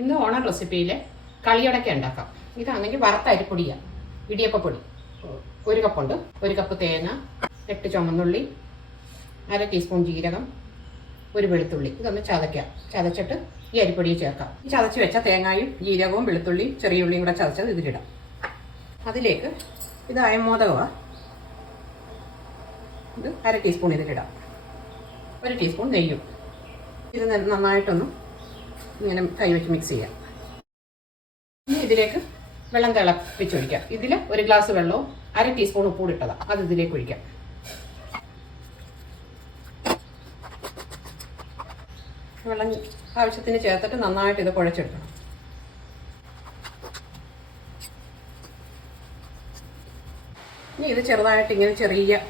ഇന്ന് ഓണം റെസിപ്പിയിൽ കളിയടക്ക ഉണ്ടാക്കാം. ഇതാണെങ്കിൽ വറുത്ത അരിപ്പൊടിയാണ് ഇടിയപ്പപ്പൊടി ഒരു കപ്പുണ്ട് ഒരു കപ്പ് തേങ്ങ എട്ട് ചുമന്നുള്ളി അര ടീസ്പൂൺ ജീരകം ഒരു വെളുത്തുള്ളി. ഇതൊന്ന് ചതയ്ക്കാം. ചതച്ചിട്ട് ഈ അരിപ്പൊടിയിൽ ചേർക്കാം. ഈ ചതച്ച് വെച്ച തേങ്ങയും ജീരകവും വെളുത്തുള്ളിയും ചെറിയ ഉള്ളിയും കൂടെ ചതച്ചത് ഇതിലിടാം. അതിലേക്ക് ഇത് അയമോദകമാണ് ഇത് അര ടീസ്പൂൺ ഇതിലിടാം. ഒരു ടീസ്പൂൺ നെയ്യും. ഇത് നന്നായിട്ടൊന്ന് ഇങ്ങനെ കൈ വെച്ച് മിക്സ് ചെയ്യാം. ഇനി ഇതിലേക്ക് വെള്ളം തിളപ്പിച്ചൊഴിക്കാം. ഇതിൽ ഒരു ഗ്ലാസ് വെള്ളവും അര ടീസ്പൂൺ ഉപ്പൂടി ഇട്ടതാണ് അത് ഇതിലേക്ക് ഒഴിക്കാം. വെള്ളം ആവശ്യത്തിന് ചേർത്തിട്ട് നന്നായിട്ട് ഇത് കുഴച്ചെടുക്കണം. ഇനി ഇത് ചെറുതായിട്ട് ഇങ്ങനെ ചെറിയ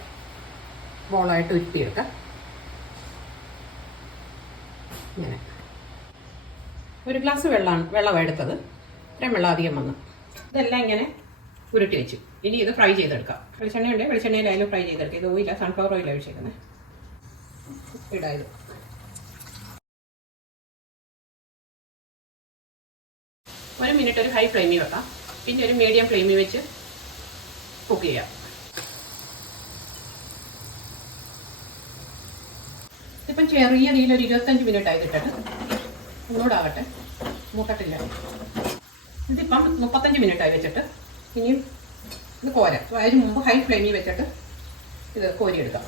ബോളായിട്ട് ഉരുട്ടിയെടുക്കാം. ഇങ്ങനെ. ഒരു ഗ്ലാസ് വെള്ളമാണ് വെള്ളമാണ് എടുത്തത്. ഇത്രയും വെള്ളം അധികം വന്നു. ഇതെല്ലാം ഇങ്ങനെ ഉരുട്ടി വെച്ചു. ഇനി ഇത് ഫ്രൈ ചെയ്തെടുക്കാം. വെളിച്ചെണ്ണ ഉണ്ട്? വെളിച്ചെണ്ണയിലായാലും ഫ്രൈ ചെയ്തെടുക്കാം. ഇത് ഓയില സൺഫ്ലവർ ഓയിലാണ് ഒഴിച്ചേക്കുന്നത് ഇടായത് ഒരു മിനിറ്റ് ഒരു ഹൈ ഫ്ലെയിമിൽ വെക്കാം. പിന്നെ ഒരു മീഡിയം ഫ്ലെയിമിൽ വെച്ച് കുക്ക് ചെയ്യാം. ഇപ്പം ചെറിയ രീതിയിൽ ഒരു ഇരുപത്തഞ്ച് മിനിറ്റ് ആയി ഇട്ടിട്ട് ഒന്നുകൂടാകട്ടെ മൂക്കട്ടില്ല. ഇതിപ്പം മുപ്പത്തഞ്ച് മിനിറ്റ് ആയി വെച്ചിട്ട് ഇനിയും ഇത് കോരാം. അതിന് മുമ്പ് ഹൈ ഫ്ലെയിമിൽ വെച്ചിട്ട് ഇത് കോരിയെടുക്കാം.